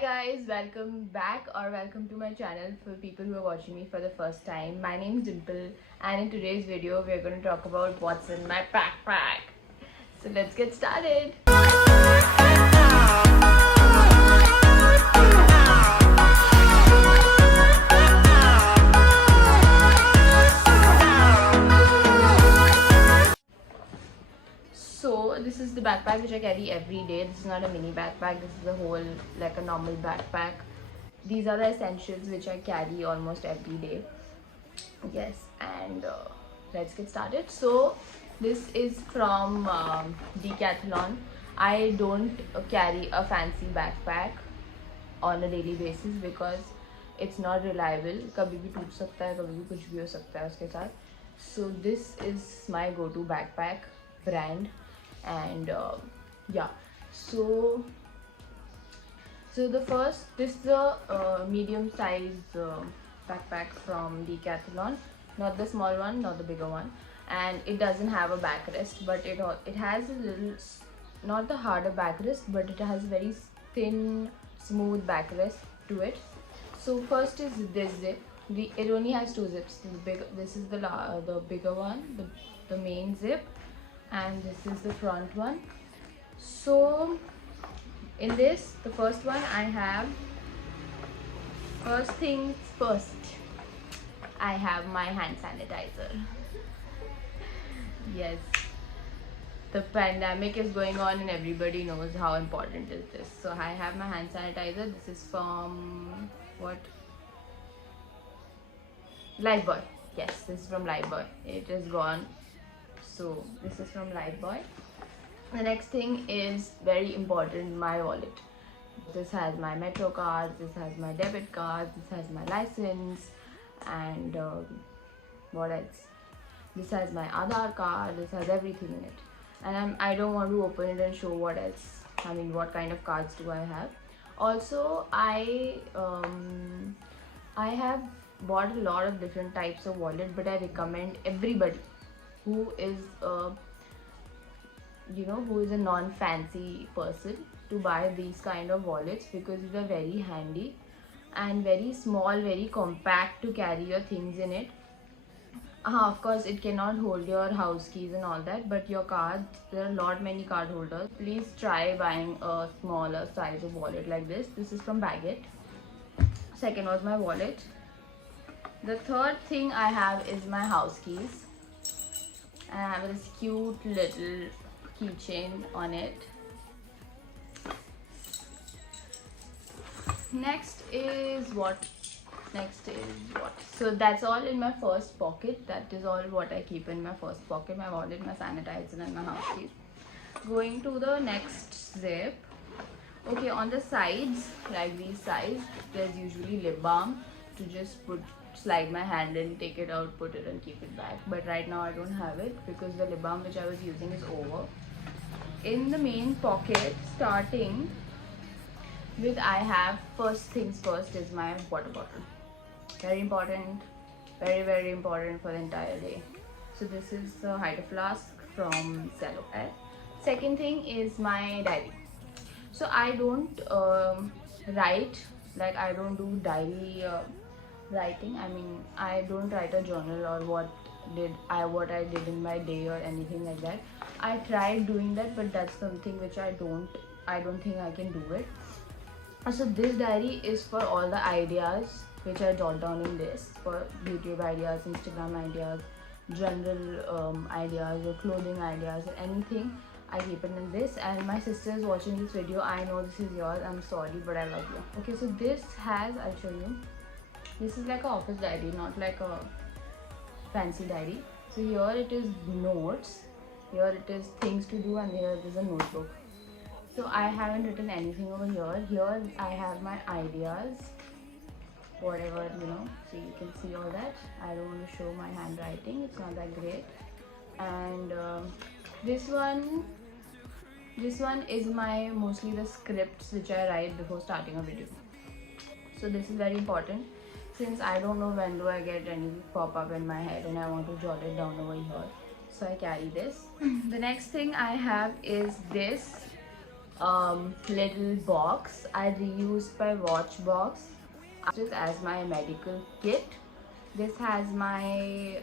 guys, welcome back or welcome to my channel for people who are watching me for the first time. My name is Dimple and in today's video we are going to talk about what's in my backpack. So let's get started. So this is the backpack which I carry every day. This is not a mini backpack, this is a whole like a normal backpack. These are the essentials which I carry almost every day. Yes, and let's get started. So this is from Decathlon. I don't carry a fancy backpack on a daily basis because it's not reliable. कभी भी टूट सकता है, कभी भी कुछ भी हो सकता है उसके साथ. So this is my go-to backpack brand, and yeah. So the first, this is a medium size backpack from Decathlon, not the small one, not the bigger one, and it doesn't have a backrest, but it has a little, not the harder backrest, but it has very thin, smooth backrest to it. So first is this zip. It only has two zips. This is the bigger one, the main zip, and this is the front one. So in this, the first one I have, first things first, I have my hand sanitizer. Yes, the pandemic is going on and everybody knows how important is this. So I have my hand sanitizer. This is from what? Lifebuoy. Yes, this is from Lifebuoy. It is gone. So this is from Lifebuoy. The next thing is very important, my wallet. This has my Metro cards, this has my debit cards, this has my license, and what else? This has my Aadhaar card, this has everything in it. And I don't want to open it and show what else. I mean, what kind of cards do I have? Also, I have bought a lot of different types of wallet, but I recommend everybody who is who is a non-fancy person to buy these kind of wallets, because these are very handy and very small, very compact to carry your things in it. Of course it cannot hold your house keys and all that, but your cards, there are many card holders. Please try buying a smaller size of wallet like this. This is from Baguette. Second was my wallet. The third thing I have is my house keys. I have this cute little keychain on it. Next is what? So that's all in my first pocket. That is all what I keep in my first pocket: my wallet, my sanitizer, and my house keys. Going to the next zip. Okay, on the sides, like these sides, there's usually lip balm to just slide my hand in, take it out, put it and keep it back. But right now I don't have it because the lip balm which I was using is over. In the main pocket, starting with, I have, first things first is my water bottle. Very important, very important for the entire day. So this is the Hydro Flask from Cello. Second thing is my diary. So I don't write, like I don't do diary writing. I mean, I don't write a journal or what I did in my day or anything like that. I tried doing that, but that's something which I don't think I can do it. So this diary is for all the ideas which I jot down in this, for YouTube ideas, Instagram ideas, general ideas or clothing ideas or anything. I keep it in this. And my sister is watching this video. I know this is yours. I'm sorry, but I love you. Okay, so this has, I'll show you. This is like an office diary, not like a fancy diary. So here it is notes, here it is things to do, and here it is a notebook. So I haven't written anything over here. Here I have my ideas, whatever, so you can see all that. I don't want to show my handwriting, it's not that great. And this one is mostly the scripts which I write before starting a video. So this is very important, since I don't know when do I get any pop up in my head and I want to jot it down over here. So I carry this. The next thing I have is this. little box. I reused my watch box as my medical kit. This has my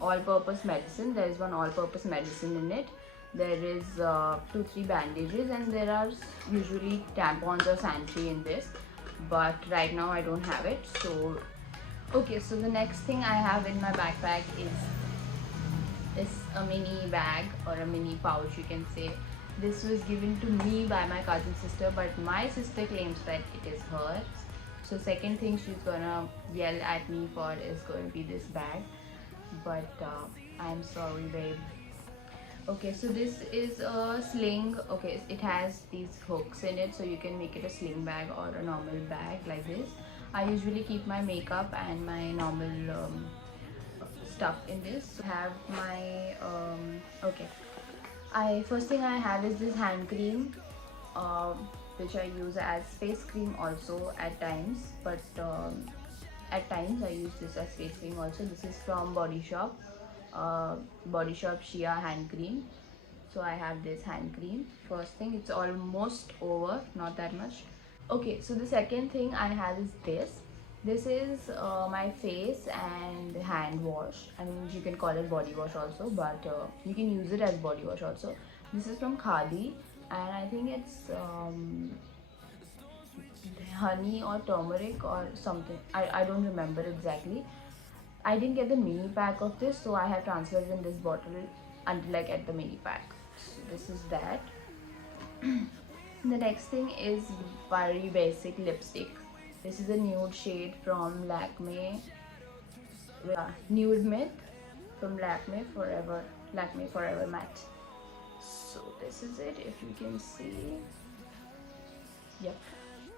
all-purpose medicine. There is one all-purpose medicine in it. There is 2-3 bandages, and there are usually tampons or sanitary in this, but right now I don't have it. So okay, so the next thing I have in my backpack is a mini bag or a mini pouch, you can say. This was given to me by my cousin sister, but my sister claims that it is hers. So second thing she's gonna yell at me for is going to be this bag, but I'm sorry, babe. Okay, so this is a sling. Okay, it has these hooks in it, so you can make it a sling bag or a normal bag like this. I usually keep my makeup and my normal stuff in this. I have my okay. I first thing I have is this hand cream, which I use as face cream also at times. But at times I use this as face cream also. This is from Body Shop. Body Shop Shea hand cream. So I have this hand cream. First thing, it's almost over, not that much. Okay, so the second thing I have is this. This is my face and hand wash. I mean, you can call it body wash also, but you can use it as body wash also. This is from Khadi, and I think it's honey or turmeric or something. I don't remember exactly. I didn't get the mini pack of this, so I have transferred in this bottle until I get the mini pack. So this is that. The next thing is very basic lipstick. This is a nude shade from Lakme. Nude Myth from Lakme Forever Matte. So this is it, if you can see. Yep,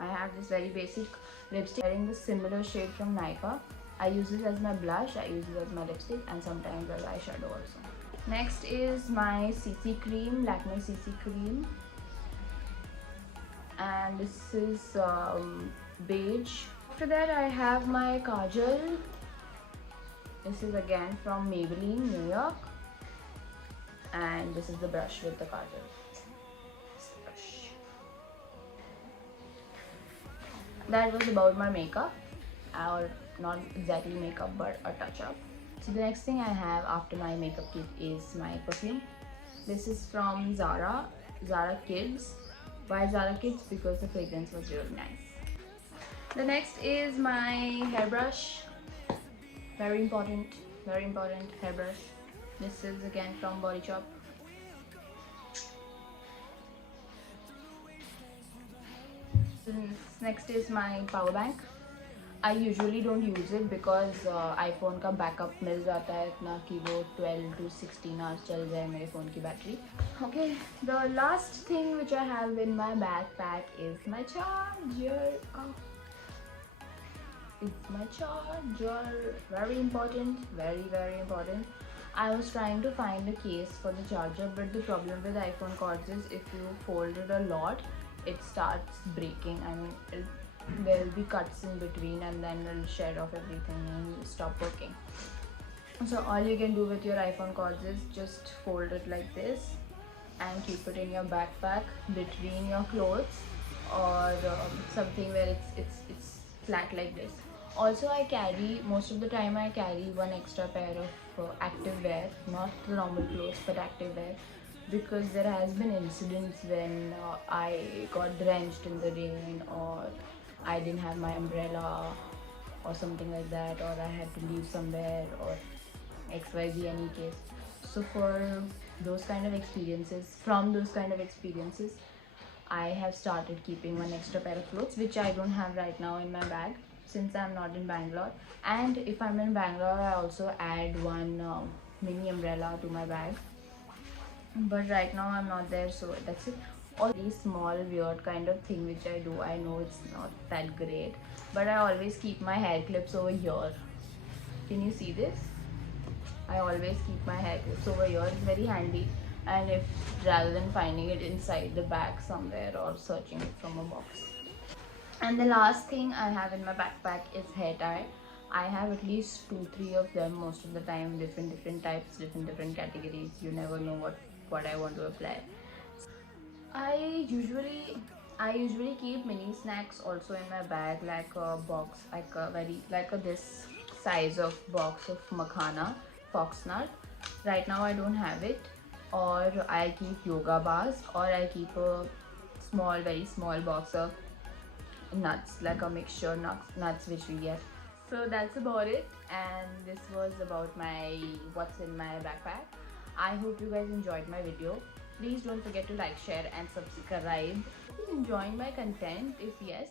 I have this very basic lipstick wearing the similar shade from Nykaa. I use this as my blush, I use it as my lipstick, and sometimes as eyeshadow also. Next is my CC cream, Lakme CC cream, and this is beige. After that I have my kajal. This is again from Maybelline, New York, and this is the brush with the kajal. That was about my makeup, or not exactly makeup, but a touch-up. So the next thing I have after my makeup kit is my perfume. This is from Zara Kids. Why Zara Kids? Because the fragrance was really nice. The next is my hairbrush. Very important hairbrush. This is again from Body Shop. Next is my power bank. I usually don't use it because iPhone का backup मिल जाता है इतना कि वो 12 to 16 hours चल जाए मेरे phone की battery. Okay, the last thing which I have in my backpack is my charger. It's my charger. Very important, very important. I was trying to find a case for the charger, but the problem with iPhone cords is if you fold it a lot, it starts breaking. I mean, there will be cuts in between, and then it'll shed off everything and it'll stop working. So all you can do with your iPhone cords is just fold it like this and keep it in your backpack between your clothes, or something where it's flat like this. Also, I carry, most of the time I carry one extra pair of active wear, not the normal clothes but active wear, because there has been incidents when I got drenched in the rain, or I didn't have my umbrella or something like that, or I had to leave somewhere, or XYZ any case. So for those kind of experiences, I have started keeping one extra pair of clothes, which I don't have right now in my bag since I'm not in Bangalore. And if I'm in Bangalore, I also add one mini umbrella to my bag. But right now I'm not there, so that's it. All these small weird kind of thing which I do, I know it's not that great, but I always keep my hair clips over here. Can you see this? I always keep my hair clips over here. It's very handy, and if rather than finding it inside the bag somewhere or searching it from a box. And the last thing I have in my backpack is hair tie. I have at least 2-3 of them most of the time, different types, different categories. You never know what I want to apply. I usually keep mini snacks also in my bag, like a box, like a this size of box of makhana, foxnut. Right now I don't have it. Or I keep yoga bars, or I keep a very small box of nuts, like a mixture nuts which we get. So that's about it, and this was about my what's in my backpack. I hope you guys enjoyed my video. Please don't forget to like, share and subscribe. Enjoying my content? If yes,